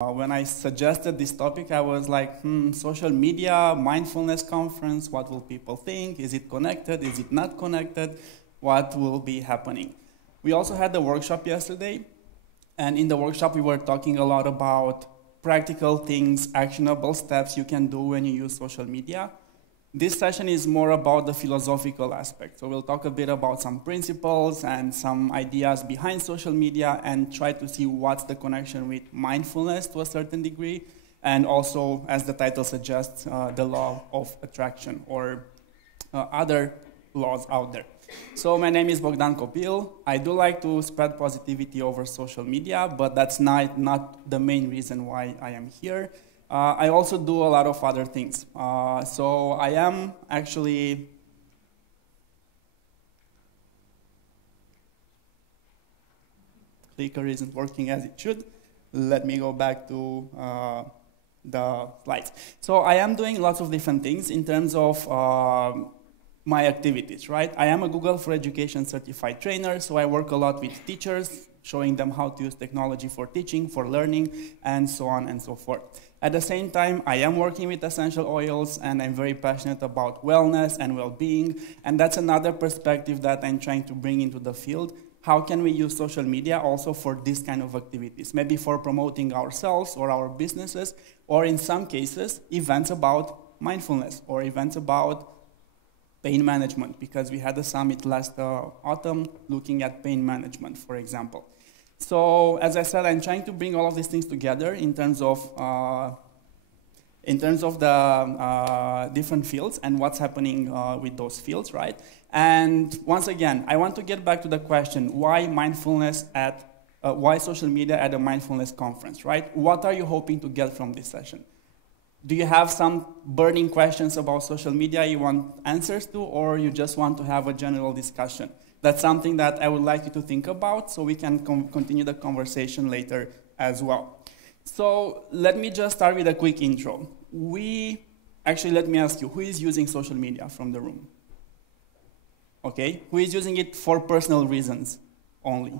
When I suggested this topic, I was like, social media, mindfulness conference, what will people think? Is it connected? Is it not connected? What will be happening? We also had the workshop yesterday, and in the workshop we were talking a lot about practical things, actionable steps you can do when you use social media. This session is more about the philosophical aspect. So we'll talk a bit about some principles and some ideas behind social media and try to see what's the connection with mindfulness to a certain degree, and also, as the title suggests, the law of attraction or other laws out there. So my name is Bogdan Copil. I do like to spread positivity over social media, but that's not the main reason why I am here. I also do a lot of other things. So I am actually clicker isn't working as it should. Let me go back to the slides. So I am doing lots of different things in terms of my activities, right? I am a Google for Education certified trainer, so I work a lot with teachers, showing them how to use technology for teaching, for learning, and so on and so forth. At the same time, I am working with essential oils, and I'm very passionate about wellness and well-being, and that's another perspective that I'm trying to bring into the field. How can we use social media also for this kind of activities? Maybe for promoting ourselves or our businesses, or in some cases, events about mindfulness, or events about pain management, because we had a summit last autumn looking at pain management, for example. So, as I said, I'm trying to bring all of these things together in terms of the different fields and what's happening with those fields, right? And once again, I want to get back to the question: why mindfulness why social media at a mindfulness conference, right? What are you hoping to get from this session? Do you have some burning questions about social media you want answers to, or you just want to have a general discussion? That's something that I would like you to think about, so we can continue the conversation later as well. So let me just start with a quick intro. Let me ask you, who is using social media from the room? Okay, who is using it for personal reasons only?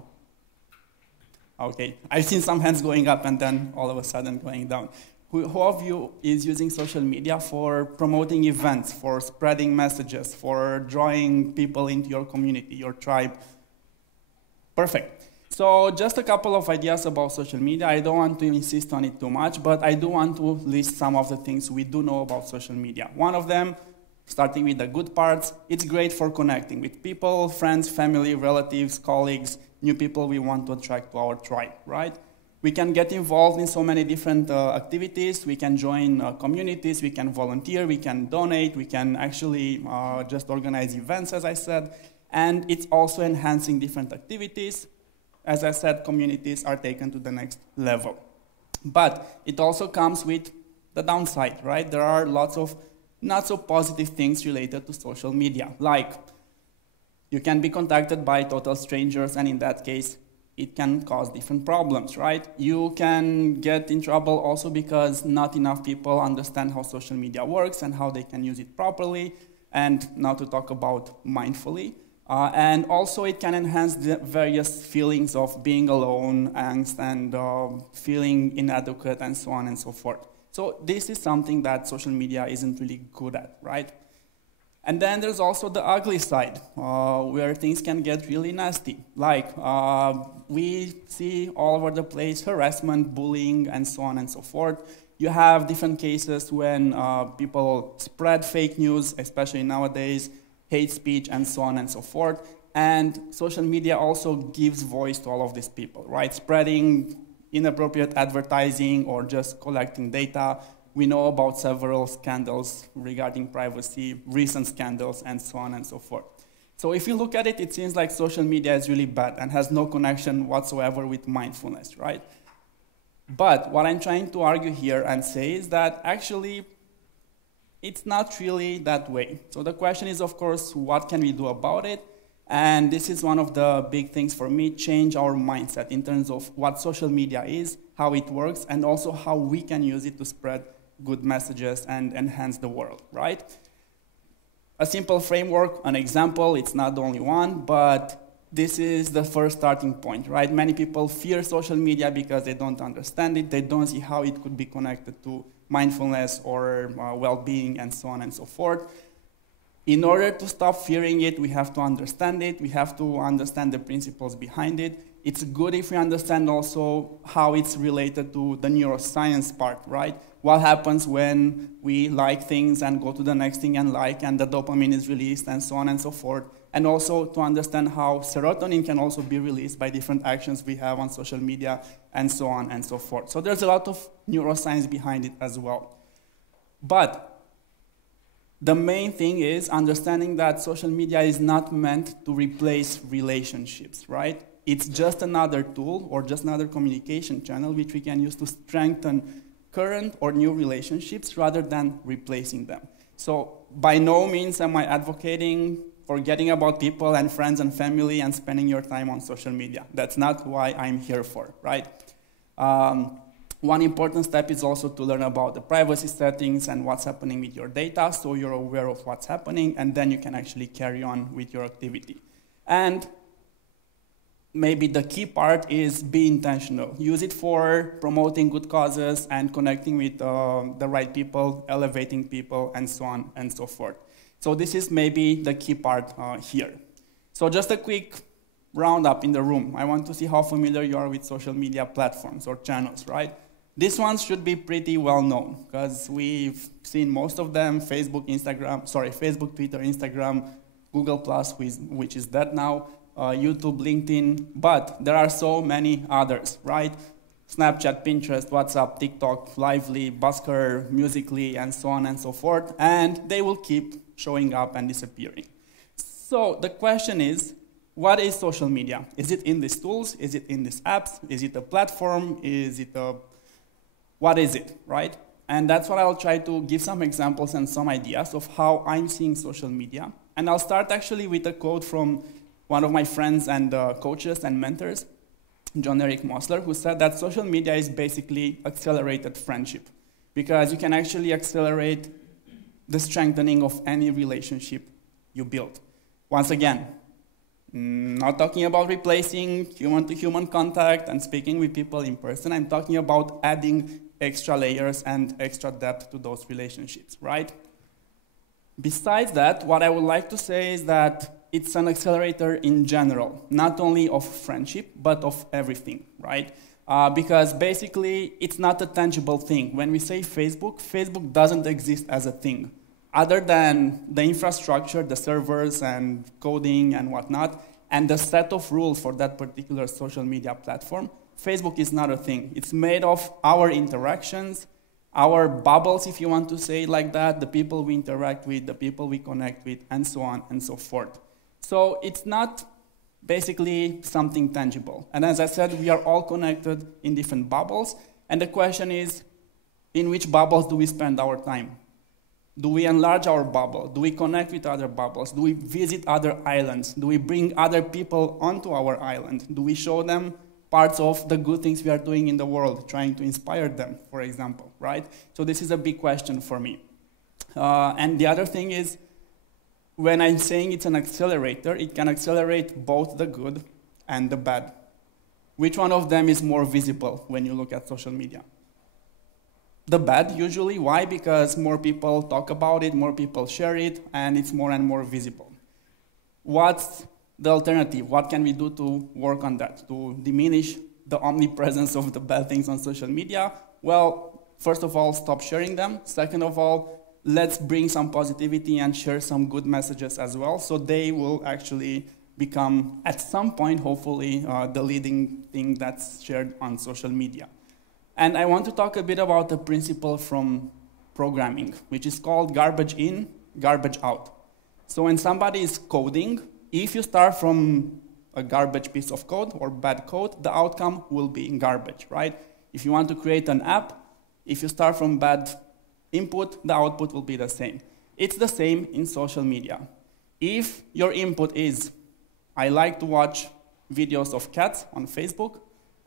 Okay, I've seen some hands going up and then all of a sudden going down. Who of you is using social media for promoting events, for spreading messages, for drawing people into your community, your tribe? Perfect. So just a couple of ideas about social media. I don't want to insist on it too much, but I do want to list some of the things we do know about social media. One of them, starting with the good parts, it's great for connecting with people, friends, family, relatives, colleagues, new people we want to attract to our tribe, right? We can get involved in so many different activities. We can join communities, we can volunteer, we can donate, we can actually just organize events, as I said. And it's also enhancing different activities. As I said, communities are taken to the next level. But it also comes with the downside, right? There are lots of not so positive things related to social media, like you can be contacted by total strangers, and in that case, it can cause different problems, right? You can get in trouble also because not enough people understand how social media works and how they can use it properly, and now to talk about mindfully. And also it can enhance the various feelings of being alone, angst, and feeling inadequate, and so on and so forth. So this is something that social media isn't really good at, right? And then there's also the ugly side, where things can get really nasty. Like, we see all over the place harassment, bullying, and so on and so forth. You have different cases when people spread fake news, especially nowadays, hate speech, and so on and so forth. And social media also gives voice to all of these people, right? Spreading inappropriate advertising or just collecting data. We know about several scandals regarding privacy, recent scandals, and so on and so forth. So if you look at it, it seems like social media is really bad and has no connection whatsoever with mindfulness, right? But what I'm trying to argue here and say is that actually it's not really that way. So the question is, of course, what can we do about it? And this is one of the big things for me, change our mindset in terms of what social media is, how it works, and also how we can use it to spread good messages and enhance the world, right? A simple framework, an example, it's not the only one, but this is the first starting point, right? Many people fear social media because they don't understand it. They don't see how it could be connected to mindfulness or well-being and so on and so forth. In order to stop fearing it, we have to understand it. We have to understand the principles behind it. It's good if we understand also how it's related to the neuroscience part, right? What happens when we like things and go to the next thing and like, and the dopamine is released and so on and so forth. And also to understand how serotonin can also be released by different actions we have on social media and so on and so forth. So there's a lot of neuroscience behind it as well. But the main thing is understanding that social media is not meant to replace relationships, right? It's just another tool or just another communication channel which we can use to strengthen current or new relationships rather than replacing them. So by no means am I advocating forgetting about people and friends and family and spending your time on social media. That's not why I'm here for, right? One important step is also to learn about the privacy settings and what's happening with your data so you're aware of what's happening and then you can actually carry on with your activity. And maybe the key part is be intentional. Use it for promoting good causes and connecting with the right people, elevating people, and so on and so forth. So this is maybe the key part here. So just a quick roundup in the room. I want to see how familiar you are with social media platforms or channels, right? These ones should be pretty well known because we've seen most of them, Facebook, Twitter, Instagram, Google+, which is dead now, YouTube, LinkedIn, but there are so many others, right? Snapchat, Pinterest, WhatsApp, TikTok, Lively, Busker, Musical.ly, and so on and so forth, and they will keep showing up and disappearing. So the question is, what is social media? Is it in these tools? Is it in these apps? Is it a platform? What is it, right? And that's what I'll try to give some examples and some ideas of how I'm seeing social media. And I'll start actually with a quote from one of my friends and coaches and mentors, John Eric Mosler, who said that social media is basically accelerated friendship because you can actually accelerate the strengthening of any relationship you build. Once again, not talking about replacing human-to-human contact and speaking with people in person. I'm talking about adding extra layers and extra depth to those relationships, right? Besides that, what I would like to say is that it's an accelerator in general, not only of friendship, but of everything, right? Because basically, it's not a tangible thing. When we say Facebook, Facebook doesn't exist as a thing. Other than the infrastructure, the servers and coding and whatnot, and the set of rules for that particular social media platform, Facebook is not a thing. It's made of our interactions, our bubbles, if you want to say it like that, the people we interact with, the people we connect with, and so on and so forth. So it's not basically something tangible. And as I said, we are all connected in different bubbles. And the question is, in which bubbles do we spend our time? Do we enlarge our bubble? Do we connect with other bubbles? Do we visit other islands? Do we bring other people onto our island? Do we show them parts of the good things we are doing in the world, trying to inspire them, for example, right? So this is a big question for me. And the other thing is, when I'm saying it's an accelerator, it can accelerate both the good and the bad. Which one of them is more visible when you look at social media? The bad, usually. Why? Because more people talk about it, more people share it, and it's more and more visible. What's the alternative? What can we do to work on that, to diminish the omnipresence of the bad things on social media? Well, first of all, stop sharing them. Second of all, let's bring some positivity and share some good messages as well, so they will actually become, at some point, hopefully, the leading thing that's shared on social media. And I want to talk a bit about the principle from programming, which is called garbage in, garbage out. So when somebody is coding, if you start from a garbage piece of code or bad code, the outcome will be in garbage, right? If you want to create an app, if you start from bad input, the output will be the same. It's the same in social media. If your input is, I like to watch videos of cats on Facebook,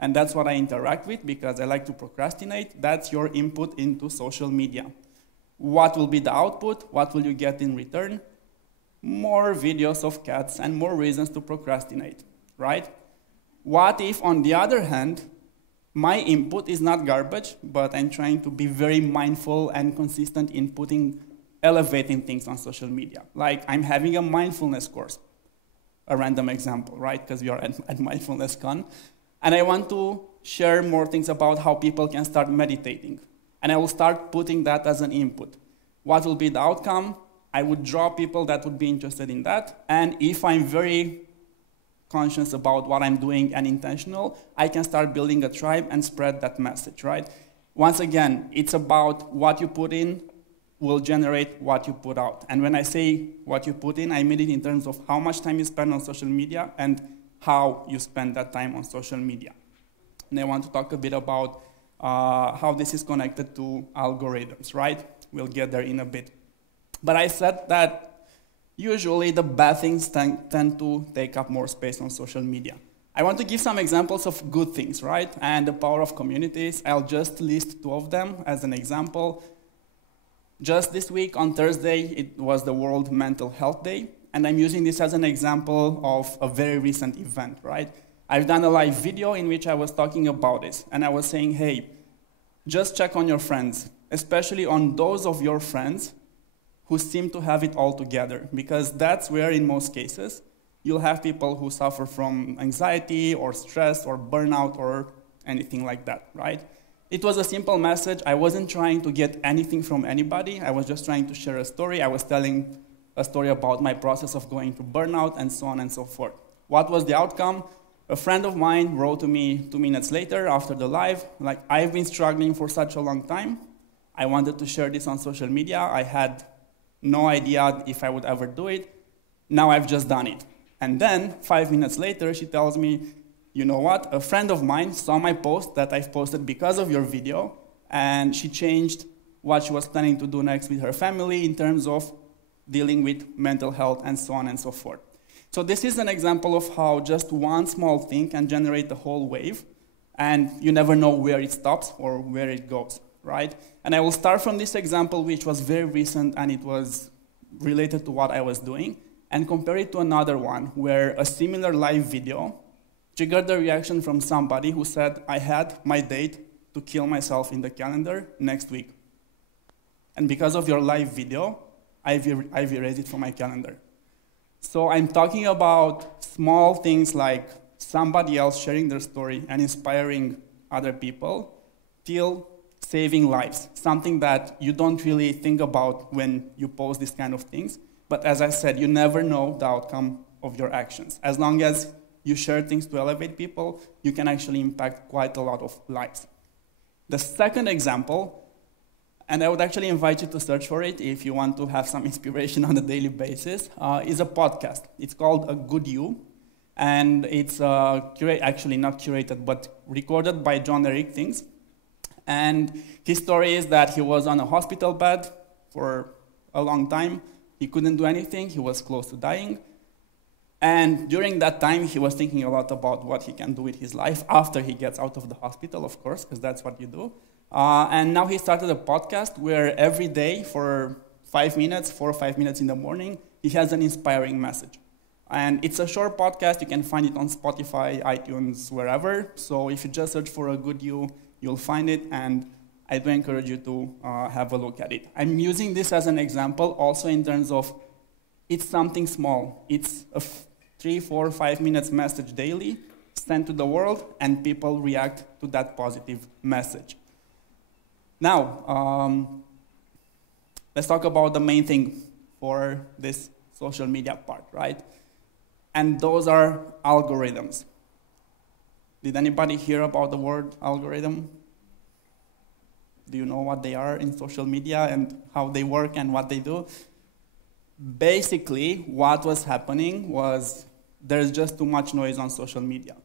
and that's what I interact with because I like to procrastinate, that's your input into social media. What will be the output? What will you get in return? More videos of cats and more reasons to procrastinate. right? What if, on the other hand, my input is not garbage, but I'm trying to be very mindful and consistent in elevating things on social media. Like I'm having a mindfulness course, a random example, right? Because we are at MindfulnessCon. And I want to share more things about how people can start meditating. And I will start putting that as an input. What will be the outcome? I would draw people that would be interested in that. And if I'm very conscious about what I'm doing and intentional, I can start building a tribe and spread that message, right? Once again, it's about what you put in will generate what you put out. And when I say what you put in, I mean it in terms of how much time you spend on social media and how you spend that time on social media. And I want to talk a bit about how this is connected to algorithms, right? We'll get there in a bit. But I said that usually the bad things tend to take up more space on social media. I want to give some examples of good things, right? And the power of communities. I'll just list 2 of them as an example. Just this week, on Thursday, it was the World Mental Health Day. And I'm using this as an example of a very recent event, right? I've done a live video in which I was talking about this. And I was saying, hey, just check on your friends, especially on those of your friends who seem to have it all together. Because that's where, in most cases, you'll have people who suffer from anxiety or stress or burnout or anything like that, right? It was a simple message. I wasn't trying to get anything from anybody. I was just trying to share a story. I was telling a story about my process of going through burnout and so on and so forth. What was the outcome? A friend of mine wrote to me 2 minutes later after the live, like, I've been struggling for such a long time. I wanted to share this on social media. I had no idea if I would ever do it. Now I've just done it. And then 5 minutes later, she tells me, you know what? A friend of mine saw my post that I've posted because of your video, and she changed what she was planning to do next with her family in terms of dealing with mental health and so on and so forth. So this is an example of how just one small thing can generate a whole wave, and you never know where it stops or where it goes, right? And I will start from this example, which was very recent, and it was related to what I was doing, and compare it to another one where a similar live video triggered the reaction from somebody who said, I had my date to kill myself in the calendar next week. And because of your live video, I've erased it from my calendar. So I'm talking about small things like somebody else sharing their story and inspiring other people till saving lives, something that you don't really think about when you post these kind of things. But as I said, you never know the outcome of your actions. As long as you share things to elevate people, you can actually impact quite a lot of lives. The second example, and I would actually invite you to search for it if you want to have some inspiration on a daily basis, is a podcast. It's called A Good You, and it's actually not curated, but recorded by John Eric Things. And his story is that he was on a hospital bed for a long time. He couldn't do anything. He was close to dying. And during that time, he was thinking a lot about what he can do with his life after he gets out of the hospital, of course, because that's what you do. And now he started a podcast where every day for 5 minutes, 4 or 5 minutes in the morning, he has an inspiring message. And it's a short podcast. You can find it on Spotify, iTunes, wherever. So if you just search for A Good You, you'll find it. And I do encourage you to have a look at it. I'm using this as an example also in terms of it's something small. It's a 3, 4, 5 minutes message daily sent to the world, and people react to that positive message. Now, let's talk about the main thing for this social media part, right? And those are algorithms. Did anybody hear about the word algorithm? Do you know what they are in social media and how they work and what they do? Basically, what was happening was there's just too much noise on social media.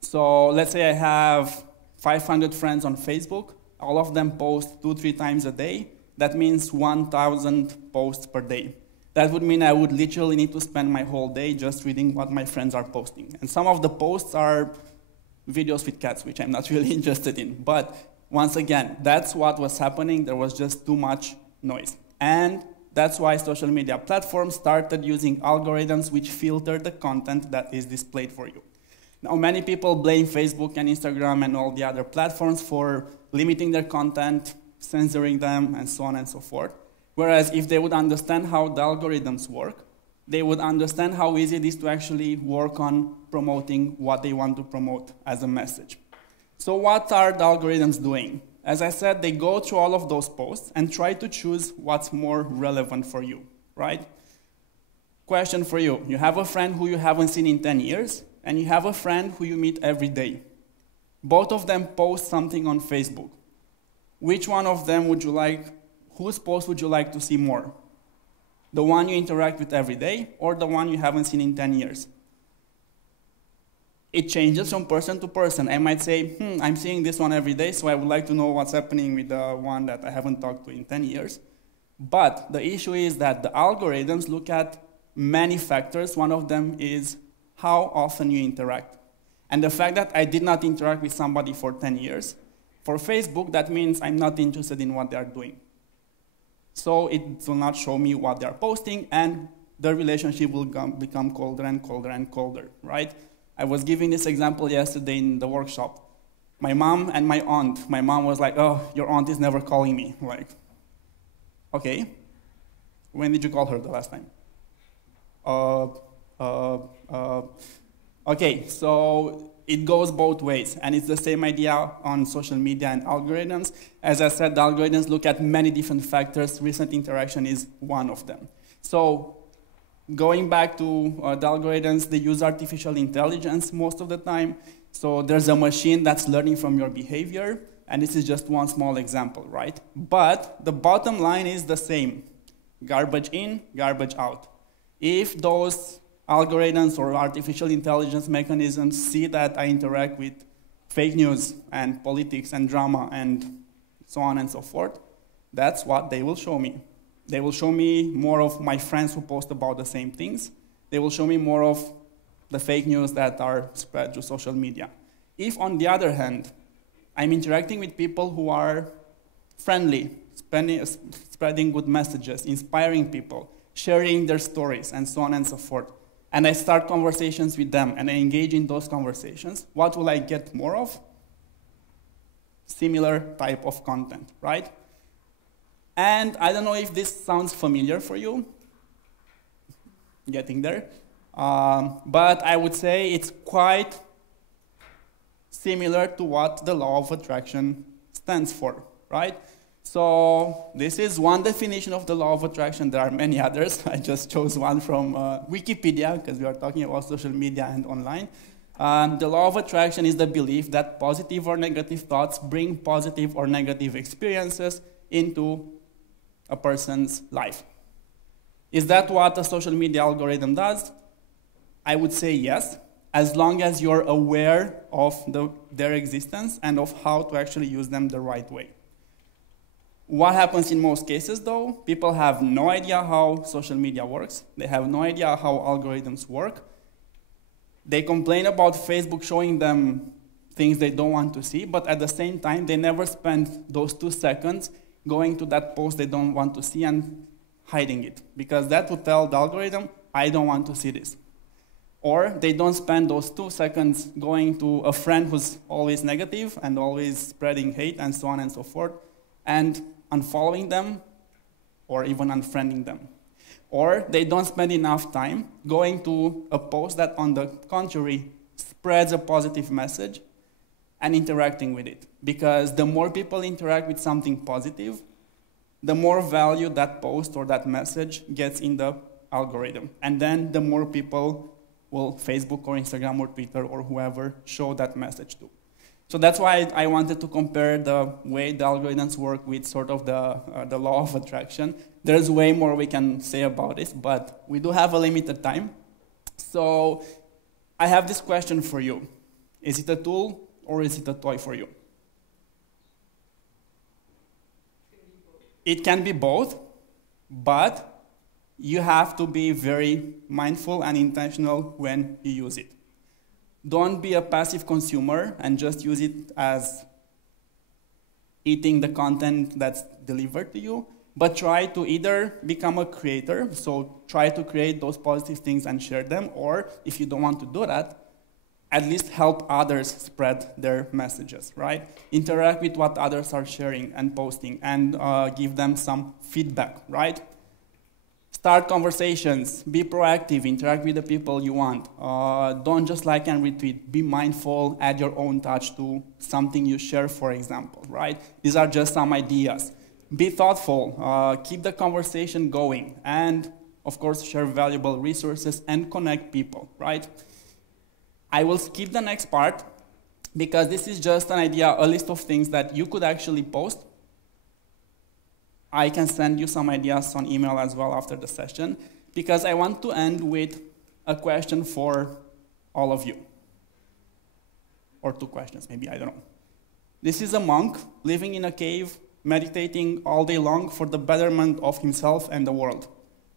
So let's say I have 500 friends on Facebook. All of them post 2-3 times a day. That means 1,000 posts per day. That would mean I would literally need to spend my whole day just reading what my friends are posting. And some of the posts are videos with cats, which I'm not really interested in. But once again, that's what was happening. There was just too much noise. And that's why social media platforms started using algorithms which filter the content that is displayed for you. Now, many people blame Facebook and Instagram and all the other platforms for limiting their content, censoring them, and so on and so forth. Whereas if they would understand how the algorithms work, they would understand how easy it is to actually work on promoting what they want to promote as a message. So what are the algorithms doing? As I said, they go through all of those posts and try to choose what's more relevant for you, right? Question for you. You have a friend who you haven't seen in 10 years, and you have a friend who you meet every day. Both of them post something on Facebook. Which one of them would you like, whose post would you like to see more? The one you interact with every day, or the one you haven't seen in 10 years? It changes from person to person. I might say, I'm seeing this one every day, so I would like to know what's happening with the one that I haven't talked to in 10 years. But the issue is that the algorithms look at many factors. One of them is how often you interact. And the fact that I did not interact with somebody for 10 years, for Facebook, that means I'm not interested in what they are doing. So it will not show me what they are posting, and the relationship will become colder and colder and colder, right? I was giving this example yesterday in the workshop. My mom and my aunt. My mom was like, oh, your aunt is never calling me. Like, okay. When did you call her the last time? Okay, so it goes both ways, and it's the same idea on social media and algorithms. As I said, the algorithms look at many different factors. Recent interaction is one of them. So going back to the algorithms, they use artificial intelligence most of the time. So there's a machine that's learning from your behavior, and this is just one small example, right? But the bottom line is the same. Garbage in, garbage out. If those algorithms or artificial intelligence mechanisms see that I interact with fake news and politics and drama and so on and so forth, that's what they will show me. They will show me more of my friends who post about the same things. They will show me more of the fake news that are spread through social media. If, on the other hand, I'm interacting with people who are friendly, spreading good messages, inspiring people, sharing their stories, and so on and so forth, and I start conversations with them, and I engage in those conversations, what will I get more of? Similar type of content, right? And I don't know if this sounds familiar for you. Getting there. But I would say it's quite similar to what the law of attraction stands for, right? So this is one definition of the law of attraction. There are many others. I just chose one from Wikipedia because we are talking about social media and online. The law of attraction is the belief that positive or negative thoughts bring positive or negative experiences into a person's life. Is that what a social media algorithm does? I would say yes, as long as you're aware of their existence and of how to actually use them the right way. What happens in most cases, though? People have no idea how social media works. They have no idea how algorithms work. They complain about Facebook showing them things they don't want to see, but at the same time, they never spend those 2 seconds going to that post they don't want to see and hiding it, because that would tell the algorithm, I don't want to see this. Or they don't spend those 2 seconds going to a friend who's always negative and always spreading hate and so on and so forth, and unfollowing them or even unfriending them. Or they don't spend enough time going to a post that, on the contrary, spreads a positive message and interacting with it. Because the more people interact with something positive, the more value that post or that message gets in the algorithm. And then the more people will Facebook or Instagram or Twitter or whoever show that message to. So that's why I wanted to compare the way the algorithms work with sort of the law of attraction. There's way more we can say about this, but we do have a limited time. So I have this question for you. Is it a tool or is it a toy for you? It can be both, but you have to be very mindful and intentional when you use it. Don't be a passive consumer and just use it as eating the content that's delivered to you, but try to either become a creator, so try to create those positive things and share them, or if you don't want to do that, at least help others spread their messages, right? Interact with what others are sharing and posting, and give them some feedback, right? Start conversations, be proactive, interact with the people you want. Don't just like and retweet, be mindful, add your own touch to something you share, for example, right? These are just some ideas. Be thoughtful, keep the conversation going, and of course, share valuable resources and connect people, right? I will skip the next part because this is just an idea, a list of things that you could actually post. I can send you some ideas on email as well after the session, because I want to end with a question for all of you. Or 2 questions, maybe, I don't know. This is a monk living in a cave, meditating all day long for the betterment of himself and the world.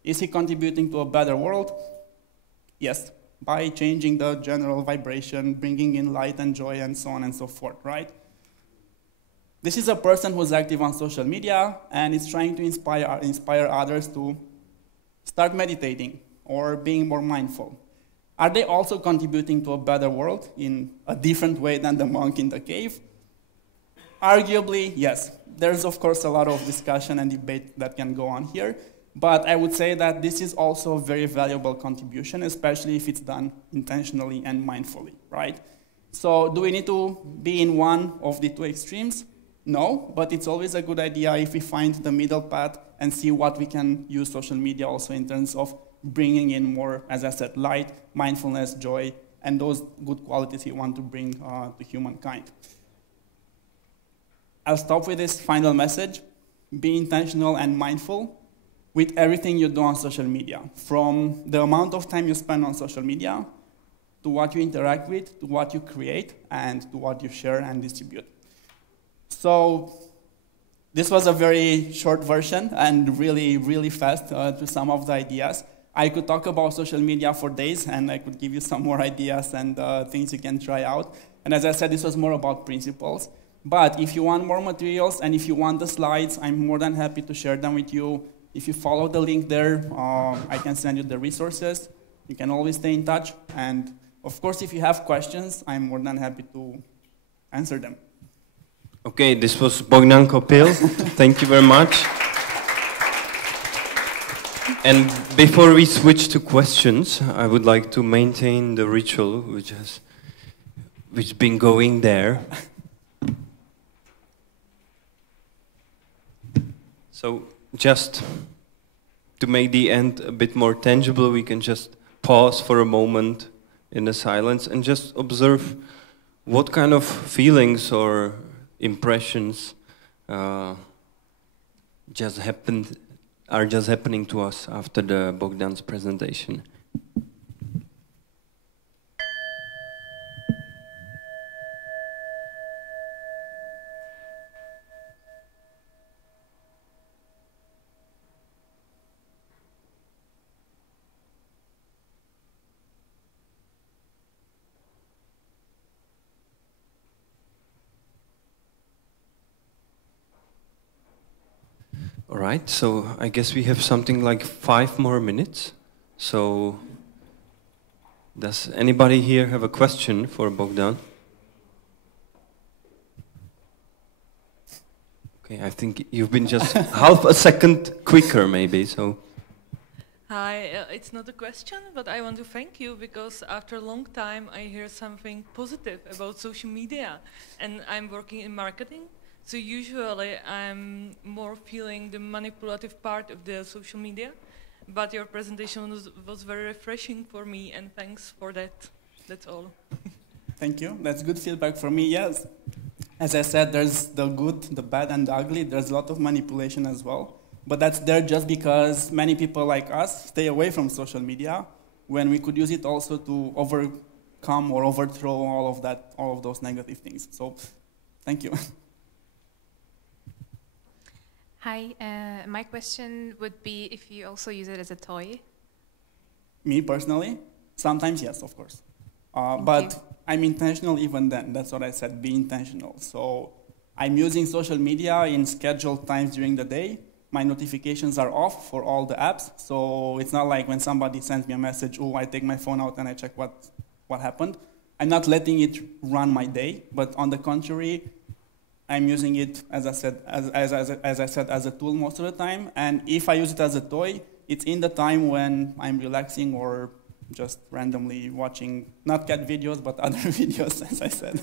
Is he contributing to a better world? Yes, by changing the general vibration, bringing in light and joy, and so on and so forth, right? This is a person who's active on social media and is trying to inspire others to start meditating or being more mindful. Are they also contributing to a better world in a different way than the monk in the cave? Arguably, yes. There's, of course, a lot of discussion and debate that can go on here, but I would say that this is also a very valuable contribution, especially if it's done intentionally and mindfully, right? So do we need to be in one of the 2 extremes? No, but it's always a good idea if we find the middle path and see what we can use social media also in terms of bringing in more, as I said, light, mindfulness, joy, and those good qualities you want to bring to humankind. I'll stop with this final message. Be intentional and mindful with everything you do on social media, from the amount of time you spend on social media, to what you interact with, to what you create, and to what you share and distribute. So this was a very short version and really, really fast to some of the ideas. I could talk about social media for days, and I could give you some more ideas and things you can try out. And as I said, this was more about principles. But if you want more materials and if you want the slides, I'm more than happy to share them with you. If you follow the link there, I can send you the resources. You can always stay in touch. And of course, if you have questions, I'm more than happy to answer them. Okay, this was Bogdan Kopil. Thank you very much. And before we switch to questions, I would like to maintain the ritual which has been going there. So just to make the end a bit more tangible, we can just pause for a moment in the silence and just observe what kind of feelings or impressions are just happening to us after the Bogdan's presentation. All right, so I guess we have something like 5 more minutes. So does anybody here have a question for Bogdan? Okay, I think you've been just half a second quicker maybe, so. Hi, it's not a question, but I want to thank you because after a long time I hear something positive about social media, and I'm working in marketing. So usually I'm more feeling the manipulative part of the social media, but your presentation was very refreshing for me, and thanks for that. That's all. Thank you. That's good feedback for me, yes. As I said, there's the good, the bad, and the ugly. There's a lot of manipulation as well. But that's there just because many people like us stay away from social media when we could use it also to overcome or overthrow all of those negative things. So thank you. Hi, my question would be if you also use it as a toy. Me personally? Sometimes yes, of course. But I'm intentional even then. That's what I said, be intentional. So I'm using social media in scheduled times during the day. My notifications are off for all the apps. So it's not like when somebody sends me a message, oh, I take my phone out and I check what happened. I'm not letting it run my day, but on the contrary, I'm using it, as I said, as a tool most of the time. And if I use it as a toy, it's in the time when I'm relaxing or just randomly watching, not cat videos, but other videos, as I said.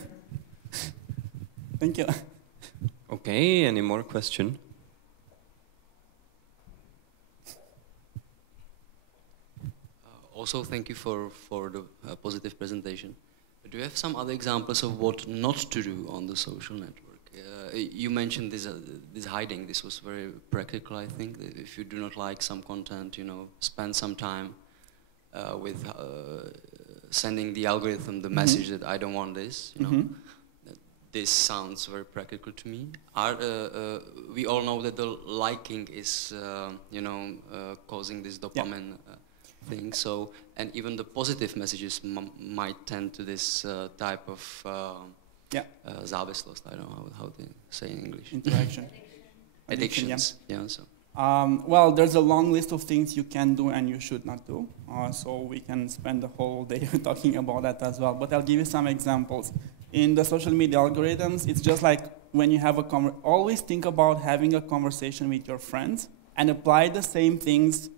Thank you. Okay, any more question? Also, thank you for the positive presentation. Do you have some other examples of what not to do on the social network? You mentioned this hiding. This was very practical, I think. If you do not like some content, spend some time with sending the algorithm the message that I don't want this. This sounds very practical to me. We all know that the liking is, causing this dopamine thing. So, and even the positive messages might tend to this type of závislost. I don't know how to say in English. Interaction. Addictions. Yeah. So. Well, there's a long list of things you can do and you should not do. So we can spend the whole day talking about that as well. But I'll give you some examples. In the social media algorithms, it's just like when you have always think about having a conversation with your friends and apply the same things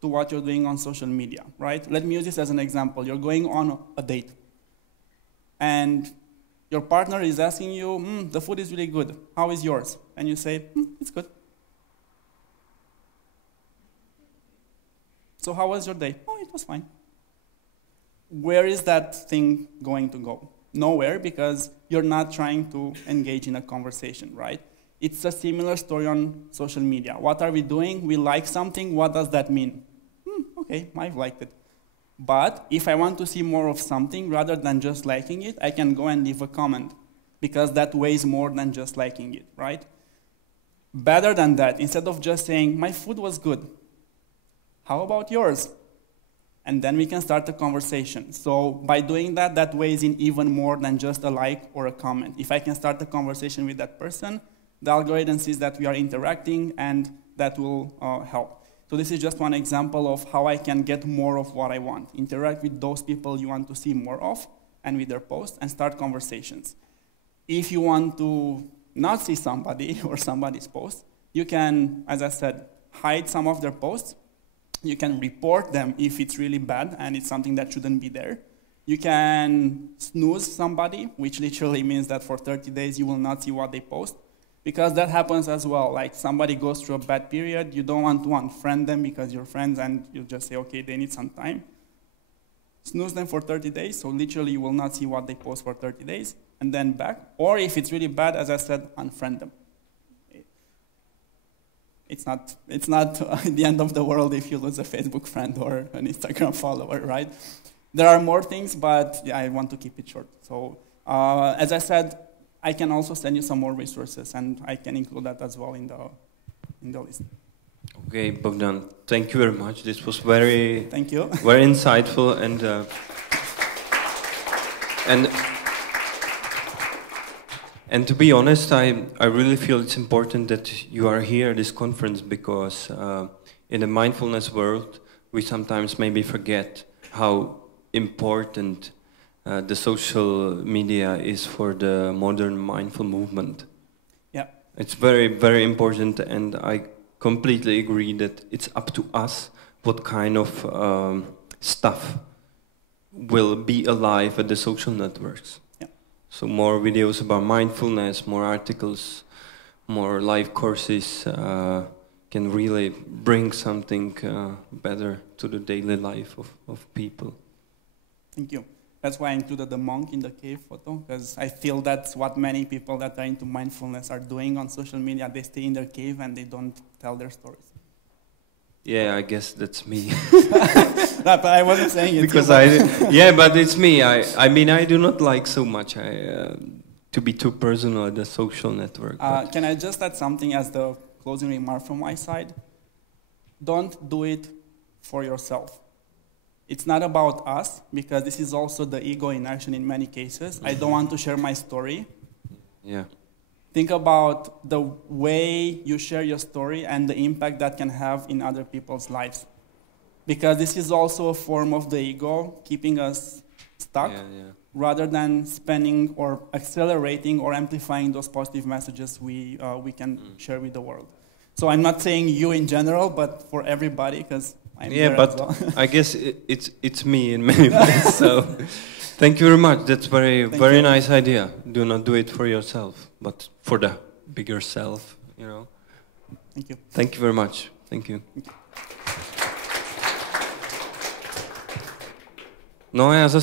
to what you're doing on social media, right? Let me use this as an example. You're going on a date and your partner is asking you, the food is really good. How is yours? And you say, it's good. So how was your day? Oh, it was fine. Where is that thing going to go? Nowhere, because you're not trying to engage in a conversation, right? It's a similar story on social media. What are we doing? We like something. What does that mean? Okay, I've liked it. But if I want to see more of something, rather than just liking it, I can go and leave a comment, because that weighs more than just liking it, right? Better than that, instead of just saying, my food was good, how about yours? And then we can start a conversation. So by doing that, that weighs in even more than just a like or a comment. If I can start a conversation with that person, the algorithm sees that we are interacting, and that will help. So this is just one example of how I can get more of what I want. Interact with those people you want to see more of, and with their posts, and start conversations. If you want to not see somebody or somebody's post, you can, as I said, hide some of their posts. You can report them if it's really bad and it's something that shouldn't be there. You can snooze somebody, which literally means that for 30 days you will not see what they post. Because that happens as well. Like somebody goes through a bad period, you don't want to unfriend them because you're friends, and you just say, okay, they need some time. Snooze them for 30 days, so literally you will not see what they post for 30 days, and then back. Or if it's really bad, as I said, unfriend them. It's not the end of the world if you lose a Facebook friend or an Instagram follower, right? There are more things, but yeah, I want to keep it short. So as I said, I can also send you some more resources, and I can include that as well in the list. Okay, Bogdan, thank you very much. This was very thank you. Very insightful, and to be honest, I really feel it's important that you are here at this conference, because in the mindfulness world, we sometimes maybe forget how important the social media is for the modern mindful movement. Yeah. It's very, very important, and I completely agree that it's up to us what kind of stuff will be alive at the social networks. Yeah. So more videos about mindfulness, more articles, more live courses can really bring something better to the daily life of people. Thank you. That's why I included the monk in the cave photo, because I feel that's what many people that are into mindfulness are doing on social media. They stay in their cave and they don't tell their stories. Yeah, I guess that's me. But I wasn't saying it. Because yeah, but it's me. I mean, I do not like so much to be too personal at the social network. Can I just add something as the closing remark from my side? Don't do it for yourself. It's not about us, because this is also the ego in action in many cases. I don't want to share my story. Yeah. Think about the way you share your story and the impact that can have in other people's lives. Because this is also a form of the ego keeping us stuck. Yeah, yeah. rather than spending or accelerating or amplifying those positive messages we can share with the world. So I'm not saying you in general, but for everybody, because I'm there as well. I guess it's me in many ways. So thank you very much. That's very nice idea. Do not do it for yourself, but for the bigger self. You know. Thank you. Thank you very much. Thank you. No, já zase